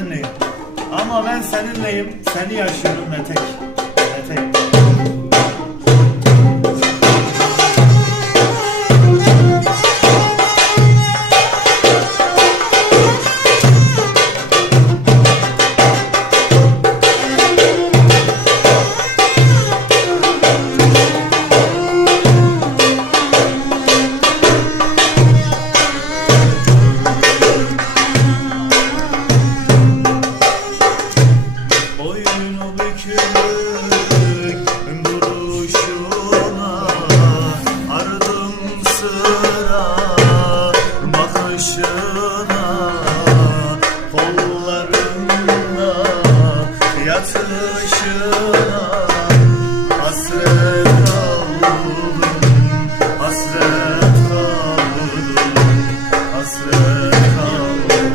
seninleyim. Ama ben seninleyim, seni yaşıyorum Metek. Metek. Boynu bükük duruşuna ardım sıra bakışına, kollarında yatışına hasret kaldım, hasret kaldım, hasret kaldım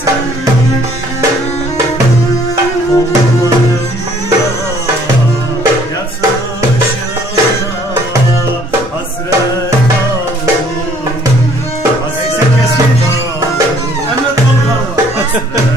sevgilim. Kollarımda yatışına hasret kaldım, hasret kaldım, hasret kaldım.